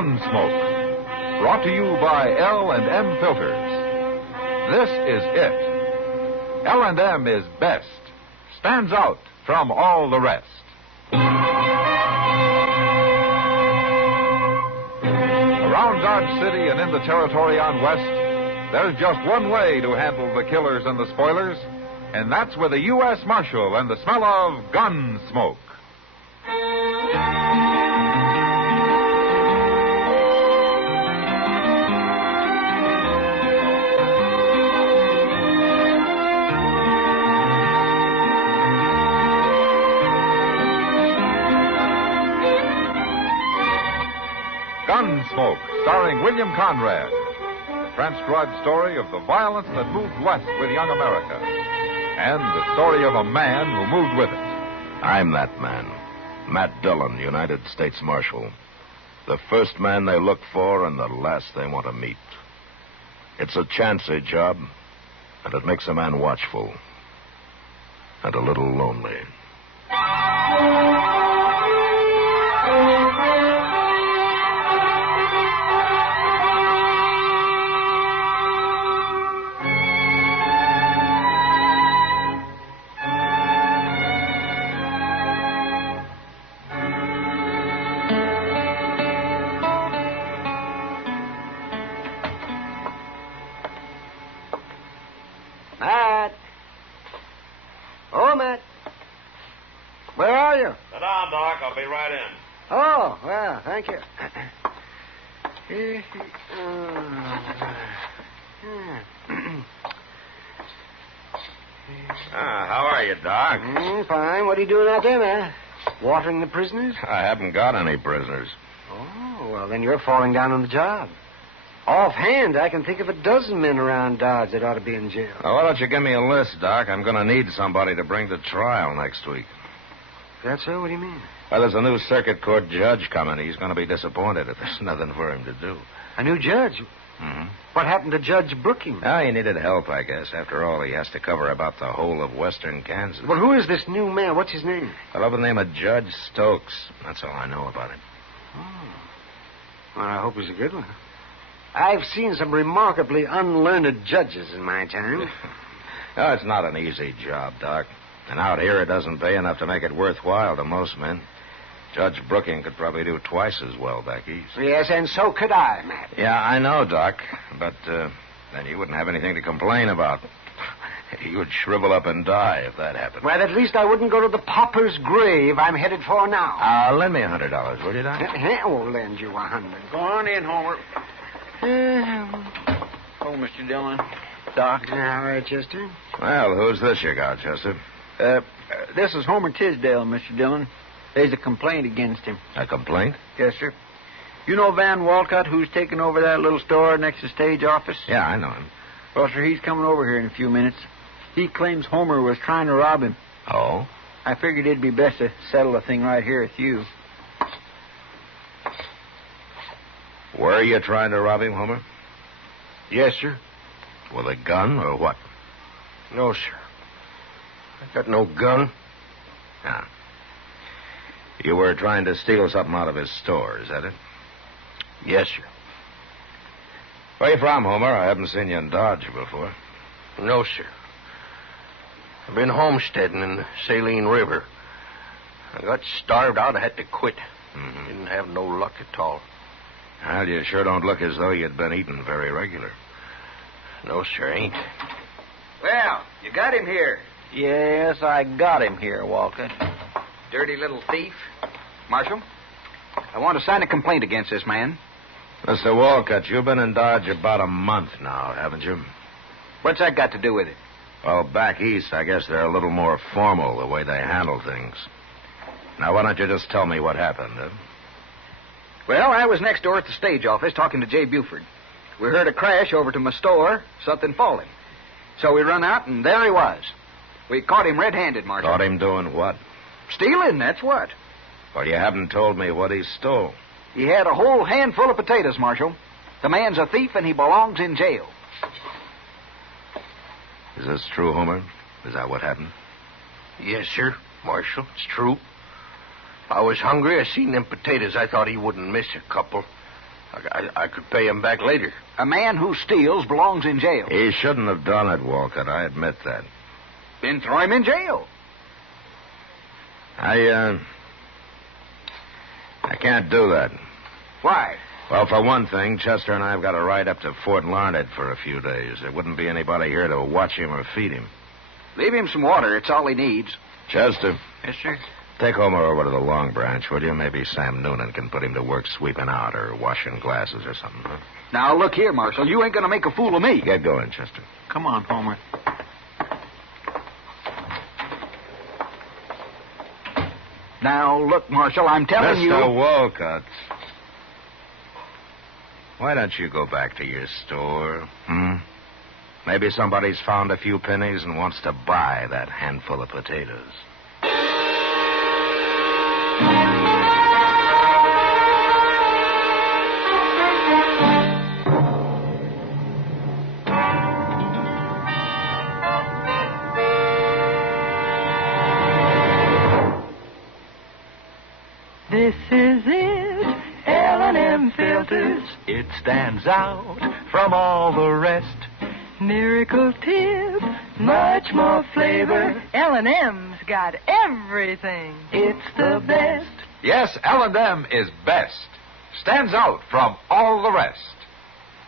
Gunsmoke, brought to you by L&M Filters. This is it. L&M is best, stands out from all the rest. Around Dodge City and in the territory on West, there's just one way to handle the killers and the spoilers, and that's with a U.S. Marshal and the smell of Gunsmoke. Gunsmoke, starring William Conrad. The transcribed story of the violence that moved west with young America. And the story of a man who moved with it. I'm that man. Matt Dillon, United States Marshal. The first man they look for and the last they want to meet. It's a chancy job, and it makes a man watchful. And a little lonely. Matt. Oh, Matt. Where are you? Sit down, Doc. I'll be right in. Oh, well, thank you. How are you, Doc? Fine. What are you doing out there, Matt? Watering the prisoners? I haven't got any prisoners. Oh, well, then you're falling down on the job. Offhand, I can think of a dozen men around Dodge that ought to be in jail. Well, why don't you give me a list, Doc? I'm going to need somebody to bring to trial next week. That's so? What do you mean? Well, there's a new circuit court judge coming. He's going to be disappointed if there's nothing for him to do. A new judge? Mm-hmm. What happened to Judge Brookings? Oh, he needed help, I guess. After all, he has to cover about the whole of western Kansas. Well, who is this new man? What's his name? A fellow by the name of Judge Stokes. That's all I know about him. Oh. Well, I hope he's a good one. I've seen some remarkably unlearned judges in my time. No, it's not an easy job, Doc. And out here, it doesn't pay enough to make it worthwhile to most men. Judge Brookings could probably do twice as well back east. Yes, and so could I, Matt. Yeah, I know, Doc. But then you wouldn't have anything to complain about. You would shrivel up and die if that happened. Well, at least I wouldn't go to the pauper's grave I'm headed for now. Lend me $100, will you, Doc? I'll lend you $100. Go on in, Homer. Oh, Mr. Dillon. Doc. All right, Chester. Well, who's this you got, Chester? This is Homer Tisdale, Mr. Dillon. There's a complaint against him. A complaint? Yes, sir. You know Van Walcott, who's taken over that little store next to the stage office? Yeah, I know him. Well, sir, he's coming over here in a few minutes. He claims Homer was trying to rob him. Oh? I figured it'd be best to settle the thing right here with you. Were you trying to rob him, Homer? Yes, sir. With a gun or what? No, sir. I got no gun. Ah. You were trying to steal something out of his store, is that it? Yes, sir. Where you from, Homer? I haven't seen you in Dodge before. No, sir. I've been homesteading in the Saline River. I got starved out. I had to quit. Mm-hmm. Didn't have no luck at all. Well, you sure don't look as though you'd been eating very regular. No, sir, ain't. Well, you got him here. Yes, I got him here, Walcott. Dirty little thief. Marshal, I want to sign a complaint against this man. Mr. Walcott, you've been in Dodge about a month now, haven't you? What's that got to do with it? Well, back east, I guess they're a little more formal the way they handle things. Now, why don't you just tell me what happened, huh? Well, I was next door at the stage office talking to Jay Buford. We heard a crash over to my store, something falling. So we run out, and there he was. We caught him red-handed, Marshal. Caught him doing what? Stealing, that's what. Well, you haven't told me what he stole. He had a whole handful of potatoes, Marshal. The man's a thief, and he belongs in jail. Is this true, Homer? Is that what happened? Yes, sir, Marshal. It's true. I was hungry. I seen them potatoes. I thought he wouldn't miss a couple. I could pay him back later. A man who steals belongs in jail. He shouldn't have done it, Walcott. I admit that. Then throw him in jail. I can't do that. Why? Well, for one thing, Chester and I have got to ride up to Fort Larned for a few days. There wouldn't be anybody here to watch him or feed him. Leave him some water. It's all he needs. Chester. Yes, sir. Take Homer over to the Long Branch, will you? Maybe Sam Noonan can put him to work sweeping out or washing glasses or something, huh? Now, look here, Marshal. You ain't going to make a fool of me. Get going, Chester. Come on, Homer. Now, look, Marshal, I'm telling you... Mr. Walcott. Why don't you go back to your store, Maybe somebody's found a few pennies and wants to buy that handful of potatoes. This is it, L&M filters. It stands out from all the rest. Miracle tip, much more flavor. L&M's got everything. It's the best. Yes, L&M is best. Stands out from all the rest.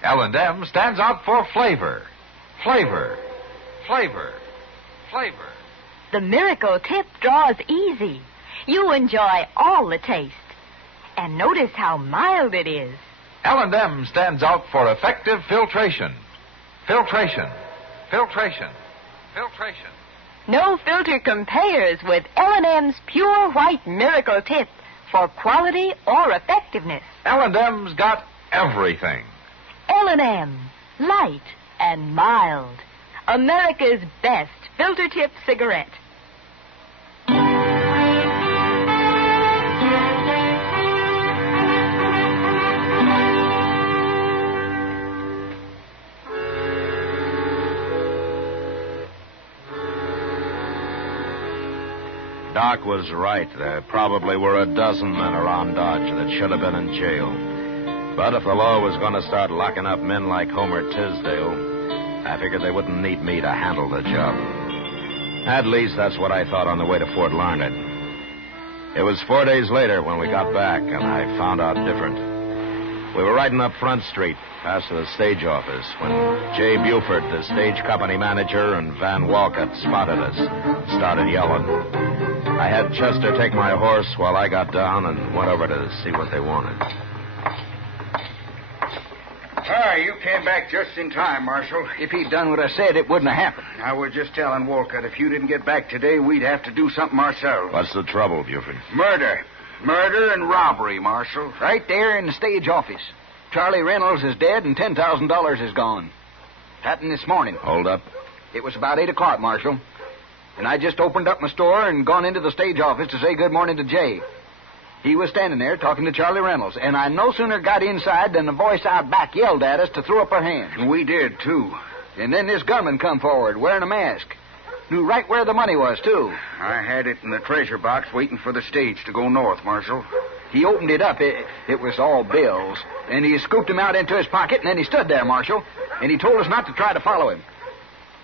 L&M stands out for flavor. Flavor. Flavor. Flavor. The Miracle Tip draws easy. You enjoy all the taste. And notice how mild it is. L&M stands out for effective filtration. Filtration. Filtration. Filtration. No filter compares with L&M's pure white Miracle Tip for quality or effectiveness. L&M's got everything. L&M, light and mild. America's best filter tip cigarette. Doc was right. There probably were a dozen men around Dodge that should have been in jail. But if the law was going to start locking up men like Homer Tisdale, I figured they wouldn't need me to handle the job. At least that's what I thought on the way to Fort Larned. It was 4 days later when we got back, and I found out different. We were riding up Front Street, past the stage office, when J. Buford, the stage company manager, and Van Walcott spotted us and started yelling. I had Chester take my horse while I got down and went over to see what they wanted. You came back just in time, Marshal. If he'd done what I said, it wouldn't have happened. I was just telling Walcott, if you didn't get back today, we'd have to do something ourselves. What's the trouble, Buford? Murder. Murder and robbery, Marshal. Right there in the stage office. Charlie Reynolds is dead and $10,000 is gone. Happened this morning. Hold up. It was about 8 o'clock, Marshal. And I just opened up my store and gone into the stage office to say good morning to Jay. He was standing there talking to Charlie Reynolds, and I no sooner got inside than the voice out back yelled at us to throw up our hands. We did, too. And then this gunman come forward wearing a mask. Knew right where the money was, too. I had it in the treasure box waiting for the stage to go north, Marshal. He opened it up. It was all bills. And he scooped them out into his pocket, and then he stood there, Marshal. And he told us not to try to follow him.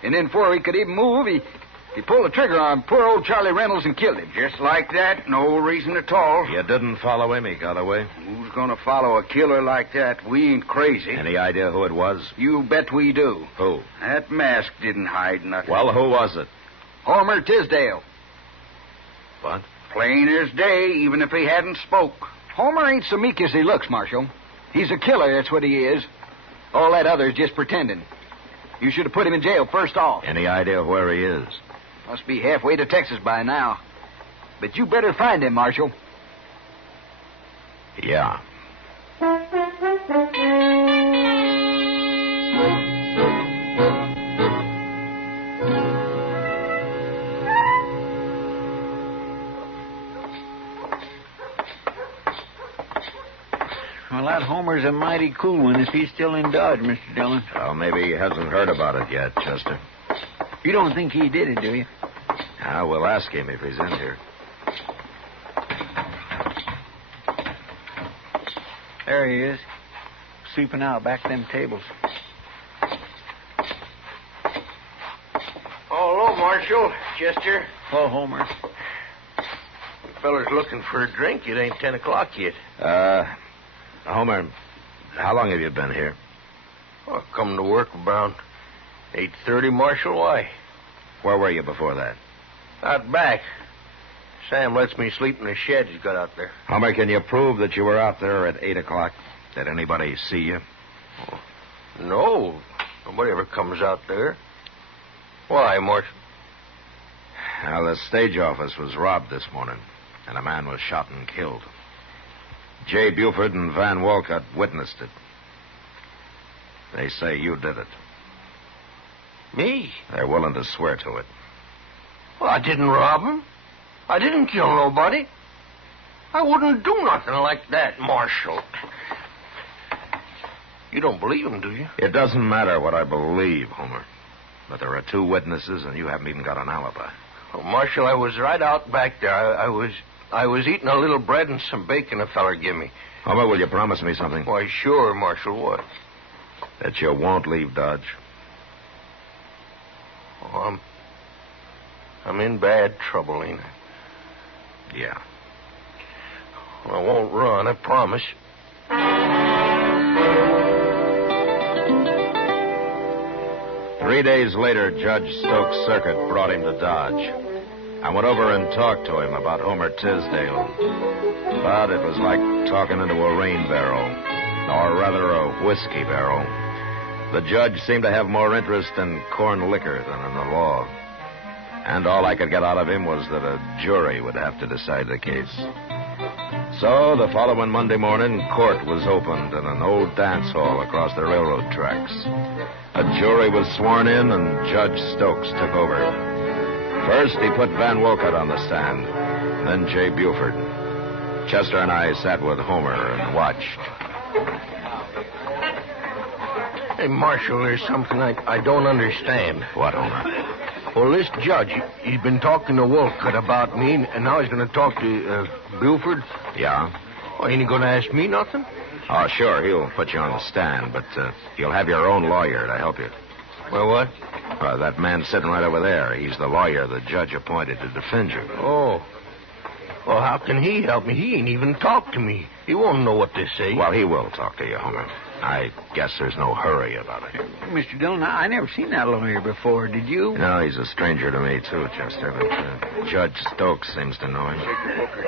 And then before he could even move, he pulled the trigger on poor old Charlie Reynolds and killed him. Just like that. No reason at all. You didn't follow him. He got away. Who's going to follow a killer like that? We ain't crazy. Any idea who it was? You bet we do. Who? That mask didn't hide nothing. Well, who was it? Homer Tisdale. What? Plain as day, even if he hadn't spoke. Homer ain't so meek as he looks, Marshal. He's a killer, that's what he is. All that other's just pretending. You should have put him in jail first off. Any idea where he is? Must be halfway to Texas by now. But you better find him, Marshal. Yeah. Well, that Homer's a mighty cool one if he's still in Dodge, Mr. Dillon. Well, maybe he hasn't heard about it yet, Chester. You don't think he did it, do you? We'll ask him if he's in here. There he is. sweeping out back of them tables. Oh, hello, Marshal. Chester. Hello, Homer. The feller's looking for a drink. It ain't 10 o'clock yet. Homer, how long have you been here? Well, I come to work around 8:30, Marshal. Why? Where were you before that? Out back. Sam lets me sleep in the shed he's got out there. Homer, can you prove that you were out there at 8 o'clock? Did anybody see you? Oh, no. Nobody ever comes out there. Why, Marshal? Well, the stage office was robbed this morning, and a man was shot and killed. J. Buford and Van Walcott witnessed it. They say you did it. Me? They're willing to swear to it. Well, I didn't rob him. I didn't kill nobody. I wouldn't do nothing like that, Marshal. You don't believe him, do you? It doesn't matter what I believe, Homer. But there are 2 witnesses, and you haven't even got an alibi. Oh, Marshal, I was right out back there. I was eating a little bread and some bacon a feller give me. Homer, will you promise me something? Why, sure, Marshal. What? That you won't leave Dodge. Oh, I'm in bad trouble, ain't I? Yeah. Well, I won't run, I promise. 3 days later, Judge Stokes Circuit brought him to Dodge. I went over and talked to him about Homer Tisdale. But it was like talking into a rain barrel, or rather a whiskey barrel. The judge seemed to have more interest in corn liquor than in the law. And all I could get out of him was that a jury would have to decide the case. So the following Monday morning, court was opened in an old dance hall across the railroad tracks. A jury was sworn in, and Judge Stokes took over. First, he put Van Walcott on the stand, then J. Buford. Chester and I sat with Homer and watched. Hey, Marshal, there's something I don't understand. What, Homer? Well, this judge, he's been talking to Walcott about me, and now he's going to talk to Buford. Yeah? Well, ain't he going to ask me nothing? Oh, sure, he'll put you on the stand, but you'll have your own lawyer to help you. Well, what? That man sitting right over there, he's the lawyer the judge appointed to defend you. Oh. Well, how can he help me? He ain't even talked to me. He won't know what to say. Well, he will talk to you, Homer. I guess there's no hurry about it. Mr. Dillon, I never seen that lawyer before. Did you? No, he's a stranger to me, too, Chester, but Judge Stokes seems to know him.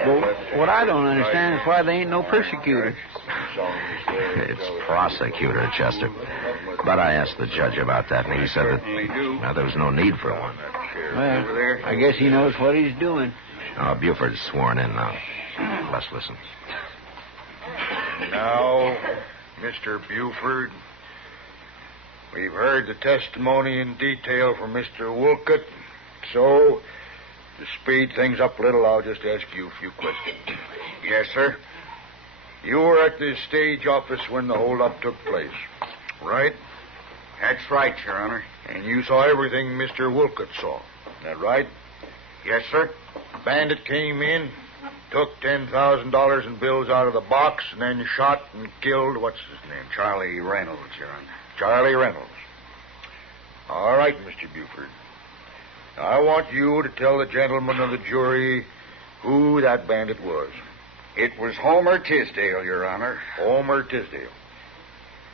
Well, what I don't understand is why they ain't no persecutor. It's prosecutor, Chester. But I asked the judge about that, and he said that there was no need for one. Well, I guess he knows what he's doing. Oh, Buford's sworn in now. Let's listen. Now, Mr. Buford, we've heard the testimony in detail from Mr. Wolcott, so to speed things up a little, I'll just ask you a few questions. Yes, sir. You were at the stage office when the holdup took place, right? That's right, Your Honor. And you saw everything Mr. Wolcott saw, is that right? Yes, sir. Bandit came in, took $10,000 in bills out of the box, and then shot and killed, what's his name? Charlie Reynolds, Your Honor. Charlie Reynolds. All right, Mr. Buford. I want you to tell the gentlemen of the jury who that bandit was. It was Homer Tisdale, Your Honor. Homer Tisdale.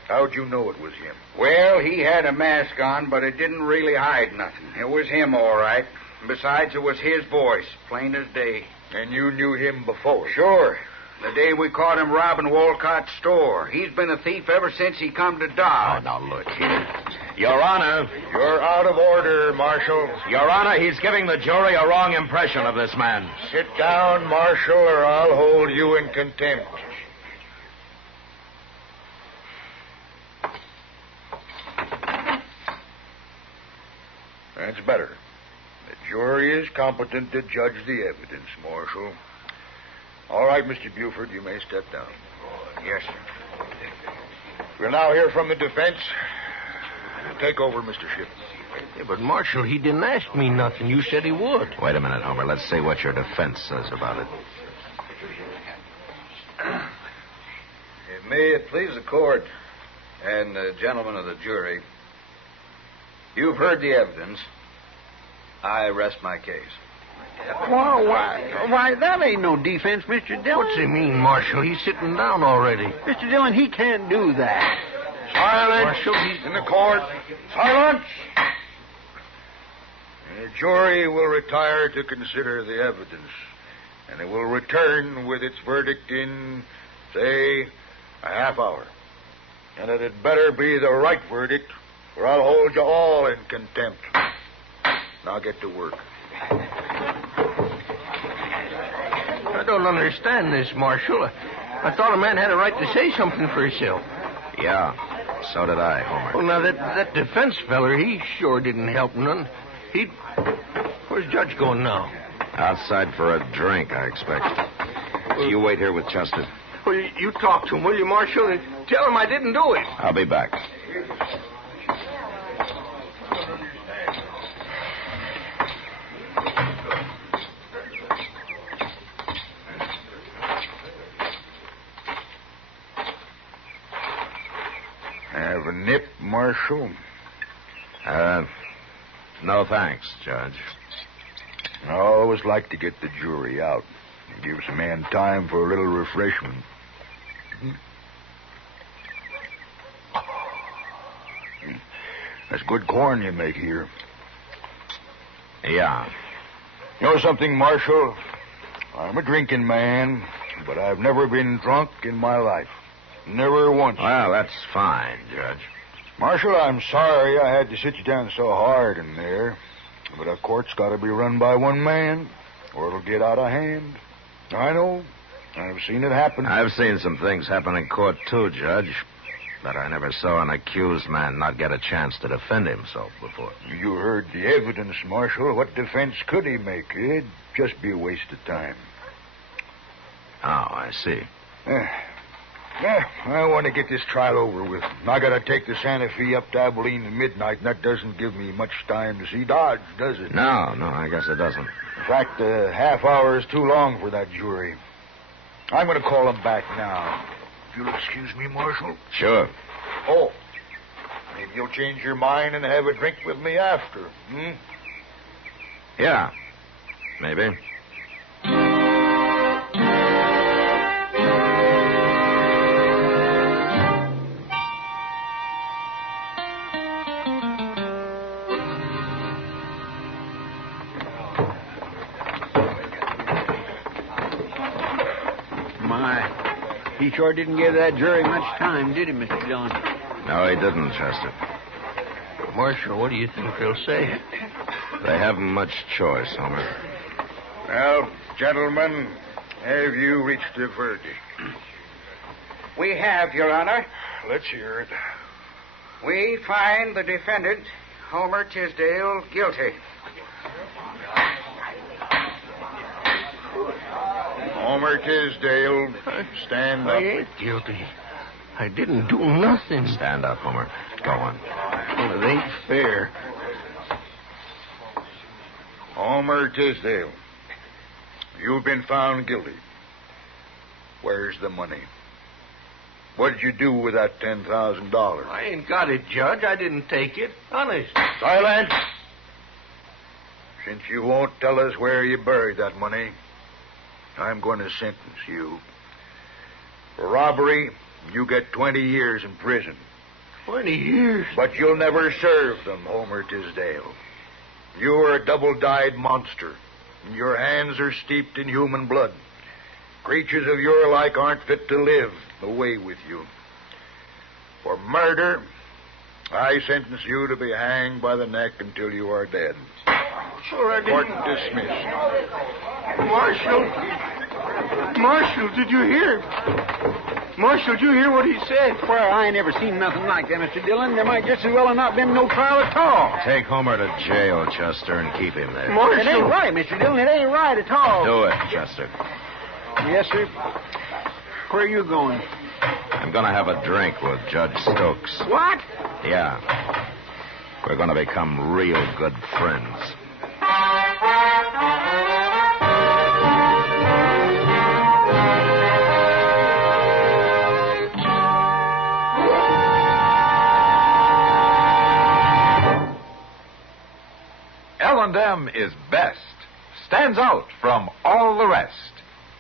How'd you know it was him? Well, he had a mask on, but it didn't really hide nothing. It was him, all right. Besides, it was his voice, plain as day. And you knew him before? Sure. The day we caught him robbing Walcott's store. He's been a thief ever since he come to Dodge. Oh, now look here. Your Honor. You're out of order, Marshal. Your Honor, he's giving the jury a wrong impression of this man. Sit down, Marshal, or I'll hold you in contempt. That's better. The jury is competent to judge the evidence, Marshal. All right, Mr. Buford, you may step down. Yes, sir. We'll now hear from the defense. Take over, Mr. Shipp. Yeah, but, Marshal, he didn't ask me nothing. You said he would. Wait a minute, Homer. Let's see what your defense says about it. May it please the court, And, gentlemen of the jury, you've heard the evidence. I rest my case. Why, that ain't no defense, Mr. Dillon. What's he mean, Marshal? He's sitting down already. Mr. Dillon, he can't do that. Silence Marshal, he's... in the court. Silence! The jury will retire to consider the evidence, and it will return with its verdict in, say, a half hour. And it had better be the right verdict, or I'll hold you all in contempt. Now get to work. I don't understand this, Marshal. I thought a man had a right to say something for himself. Yeah, so did I, Homer. Well, now, that defense feller, he sure didn't help none. Where's Judge going now? Outside for a drink, I expect. You wait here with Chester. Well, you talk to him, will you, Marshal, and tell him I didn't do it. I'll be back. Have a nip, Marshal? No thanks, Judge. I always like to get the jury out. It gives a man time for a little refreshment. That's good corn you make here. Yeah. You know something, Marshal? I'm a drinking man, but I've never been drunk in my life. Never once. Well, that's fine, Judge. Marshal, I'm sorry I had to sit you down so hard in there, but a court's got to be run by one man, or it'll get out of hand. I know. I've seen it happen. I've seen some things happen in court, too, Judge. But I never saw an accused man not get a chance to defend himself before. You heard the evidence, Marshal. What defense could he make? It'd just be a waste of time. Oh, I see. I want to get this trial over with. I got to take the Santa Fe up to Abilene at midnight, and that doesn't give me much time to see Dodge, does it? No, I guess it doesn't. In fact, a half hour is too long for that jury. I'm going to call them back now. If you'll excuse me, Marshal. Sure. Oh, maybe you'll change your mind and have a drink with me after, Yeah, maybe. He sure didn't give that jury much time, did he, Mr. Dillon? No, he didn't, Chester. Marshal, what do you think they'll say? They haven't much choice, Homer. Well, gentlemen, have you reached a verdict? We have, Your Honor. Let's hear it. We find the defendant, Homer Tisdale, guilty. Homer Tisdale, stand up. I ain't guilty. I didn't do nothing. Stand up, Homer. Go on. Well, it ain't fair. Homer Tisdale, you've been found guilty. Where's the money? What did you do with that $10,000? I ain't got it, Judge. I didn't take it. Honest. Silence! Since you won't tell us where you buried that money, I'm going to sentence you. For robbery, you get 20 years in prison. 20 years? But you'll never serve them, Homer Tisdale. You're a double-dyed monster. And your hands are steeped in human blood. Creatures of your like aren't fit to live away with you. For murder, I sentence you to be hanged by the neck until you are dead. Sure, I Court didn't. dismissed. Marshal, did you hear? Marshal, did you hear what he said? Well, I ain't never seen nothing like that, Mr. Dillon. There might just as well have not been no trial at all. Take Homer to jail, Chester, and keep him there. Marshal. It ain't right, Mr. Dillon. It ain't right at all. Do it, Chester. Yes, sir. Where are you going? I'm going to have a drink with Judge Stokes. What? Yeah. We're going to become real good friends. L&M is best, stands out from all the rest.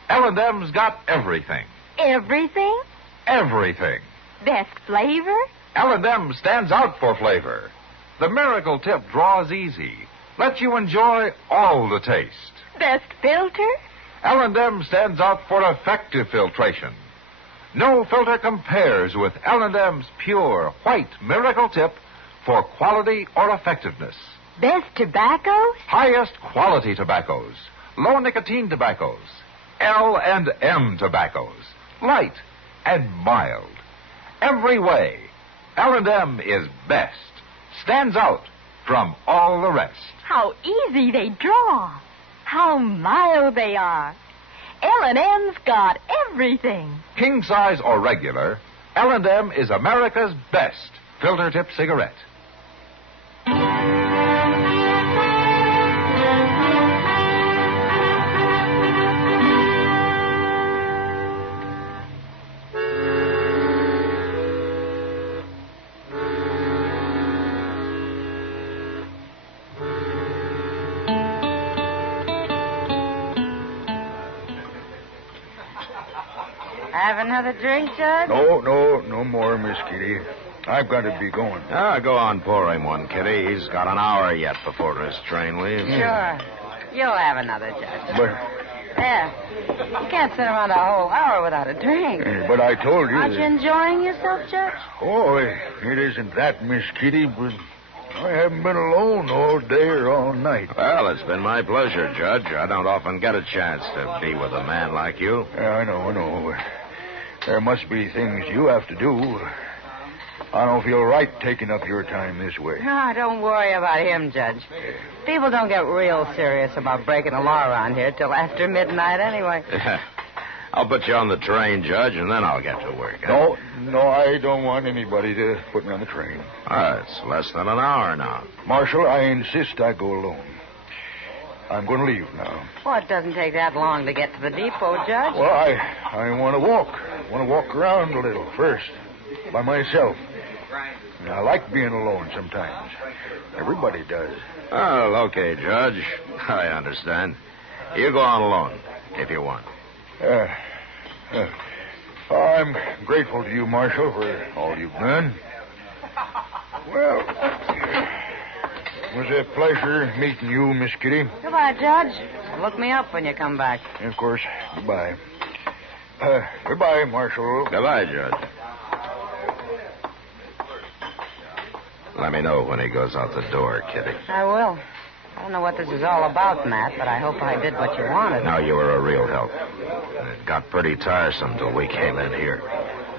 L&M's got everything. Everything? Everything. Best flavor? L&M stands out for flavor. The miracle tip draws easy, lets you enjoy all the taste. Best filter? L&M stands out for effective filtration. No filter compares with L&M's pure, white miracle tip for quality or effectiveness. Best tobaccos? Highest quality tobaccos, low nicotine tobaccos, L&M tobaccos, light and mild. Every way, L&M is best, stands out from all the rest. How easy they draw. How mild they are. L&M's got everything. King size or regular, L&M is America's best filter tip cigarette. Have another drink, Judge? No more, Miss Kitty. I've got to be going. Go on, pour him one, Kitty. He's got an hour yet before his train leaves. Sure. You'll have another, Judge. But... There. You can't sit around a whole hour without a drink. But I told you... Aren't you enjoying yourself, Judge? Oh, it isn't that, Miss Kitty, but I haven't been alone all day or all night. Well, it's been my pleasure, Judge. I don't often get a chance to be with a man like you. Yeah, I know. There must be things you have to do. I don't feel right taking up your time this way. No, don't worry about him, Judge. People don't get real serious about breaking the law around here till after midnight anyway. I'll put you on the train, Judge, and then I'll get to work. No, I don't want anybody to put me on the train. It's less than an hour now. Marshal, I insist I go alone. I'm going to leave now. Well, it doesn't take that long to get to the depot, Judge. Well, I want to walk. I want to walk around a little first, by myself. And I like being alone sometimes. Everybody does. Oh, okay, Judge. I understand. You go on alone, if you want. I'm grateful to you, Marshal, for all you've done. Well, it was a pleasure meeting you, Miss Kitty. Goodbye, Judge. Look me up when you come back. Of course. Goodbye. Goodbye, Marshal. Goodbye, Judge. Let me know when he goes out the door, Kitty. I will. I don't know what this is all about, Matt, but I hope I did what you wanted. Now, you were a real help. It got pretty tiresome till we came in here.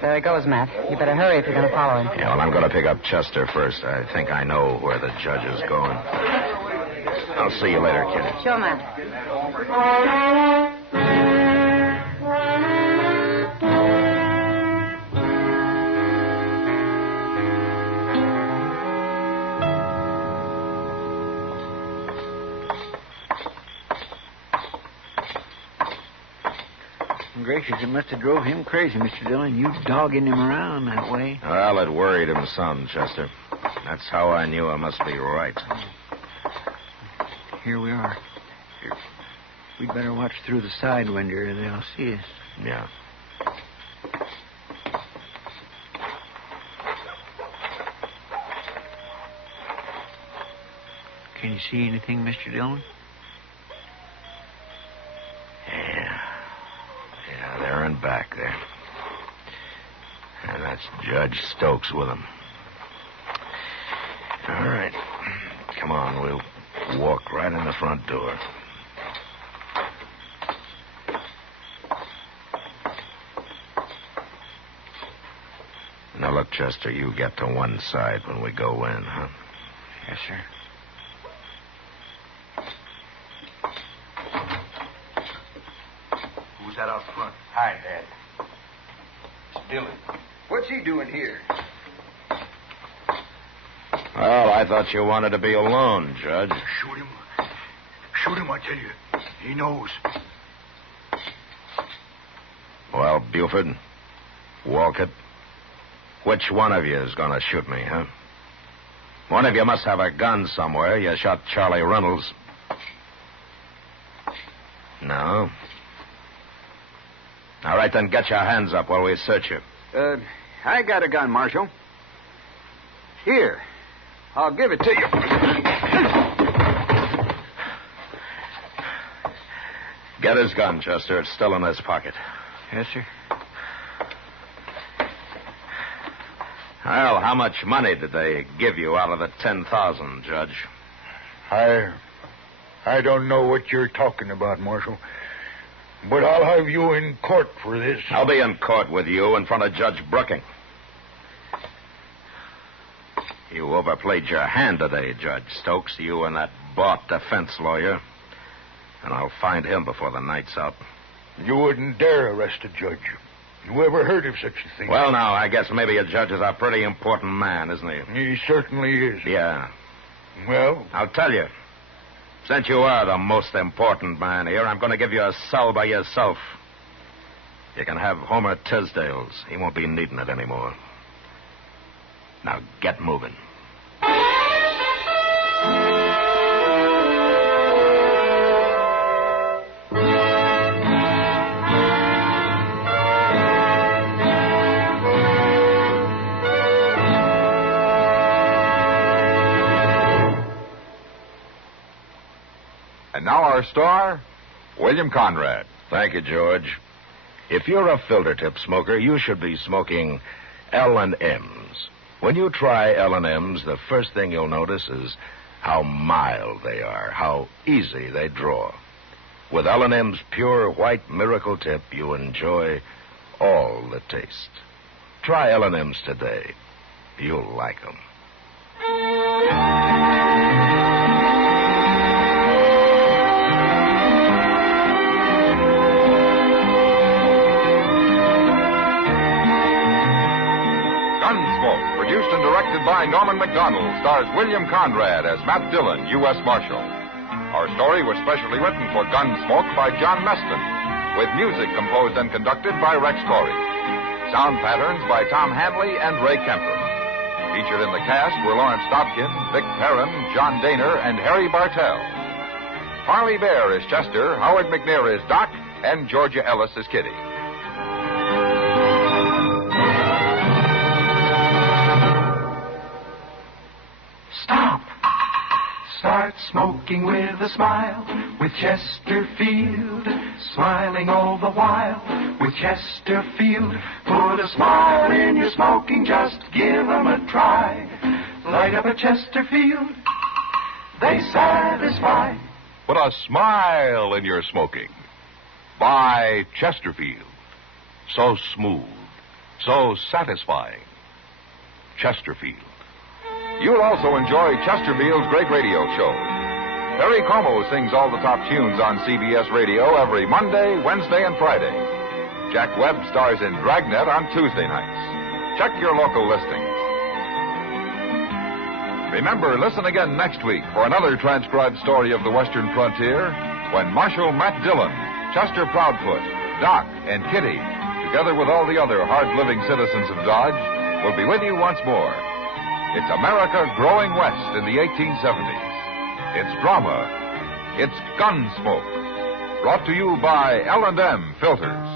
There he goes, Matt. You better hurry if you're going to follow him. Yeah, well, I'm going to pick up Chester first. I think I know where the judge is going. I'll see you later, Kitty. Sure, Matt. Gracious, it must have drove him crazy, Mr. Dillon. You dogging him around that way. Well, it worried him some, Chester. That's how I knew I must be right. Here we are. We'd better watch through the side window or they'll see us. Yeah. Can you see anything, Mr. Dillon? Yeah, they're in back there. And that's Judge Stokes with them. All right. Come on, we'll walk right in the front door. Now, look, Chester, you get to one side when we go in, huh? Yes, sir. Who's that out front? Hi, Dad. It's Dillon. What's he doing here? Well, I thought you wanted to be alone, Judge. Shoot him. Shoot him, I tell you. He knows. Well, Buford, Walcott, which one of you is going to shoot me, huh? One of you must have a gun somewhere. You shot Charlie Reynolds. No. All right, then get your hands up while we search you. I got a gun, Marshal. Here. I'll give it to you. Get his gun, Chester. It's still in his pocket. Yes, sir. Well, how much money did they give you out of the 10,000, Judge? I don't know what you're talking about, Marshal. But I'll have you in court for this. I'll be in court with you in front of Judge Brooking. You overplayed your hand today, Judge Stokes, you and that bought defense lawyer. And I'll find him before the night's out. You wouldn't dare arrest a judge. You ever heard of such a thing? Well, now, I guess maybe a judge is a pretty important man, isn't he? He certainly is. Yeah. Well? I'll tell you. Since you are the most important man here, I'm going to give you a cell by yourself. You can have Homer Tisdale's. He won't be needing it anymore. Now, get moving. And now our star, William Conrad. Thank you, George. If you're a filter tip smoker, you should be smoking L&M's. When you try L&M's, the first thing you'll notice is how mild they are, how easy they draw. With L&M's pure white miracle tip, you enjoy all the taste. Try L&M's today. You'll like them. Gunsmoke, produced and directed by Norman Macdonnell, stars William Conrad as Matt Dillon, U.S. Marshal. Our story was specially written for Gunsmoke by John Meston, with music composed and conducted by Rex Torrey. Sound patterns by Tom Hanley and Ray Kemper. Featured in the cast were Lawrence Dobkin, Vic Perrin, John Daner, and Harry Bartell. Farley Bear is Chester, Howard McNear is Doc, and Georgia Ellis is Kitty. Stop. Start smoking with a smile, with Chesterfield, smiling all the while, with Chesterfield. Put a smile in your smoking, just give 'em a try. Light up a Chesterfield, they satisfy. Put a smile in your smoking. Buy Chesterfield. So smooth, so satisfying. Chesterfield. You'll also enjoy Chesterfield's great radio show. Perry Como sings all the top tunes on CBS Radio every Monday, Wednesday, and Friday. Jack Webb stars in Dragnet on Tuesday nights. Check your local listings. Remember, listen again next week for another transcribed story of the Western frontier when Marshal Matt Dillon, Chester Proudfoot, Doc, and Kitty, together with all the other hard-living citizens of Dodge, will be with you once more. It's America growing west in the 1870s. It's drama. It's Gunsmoke. Brought to you by L&M Filters.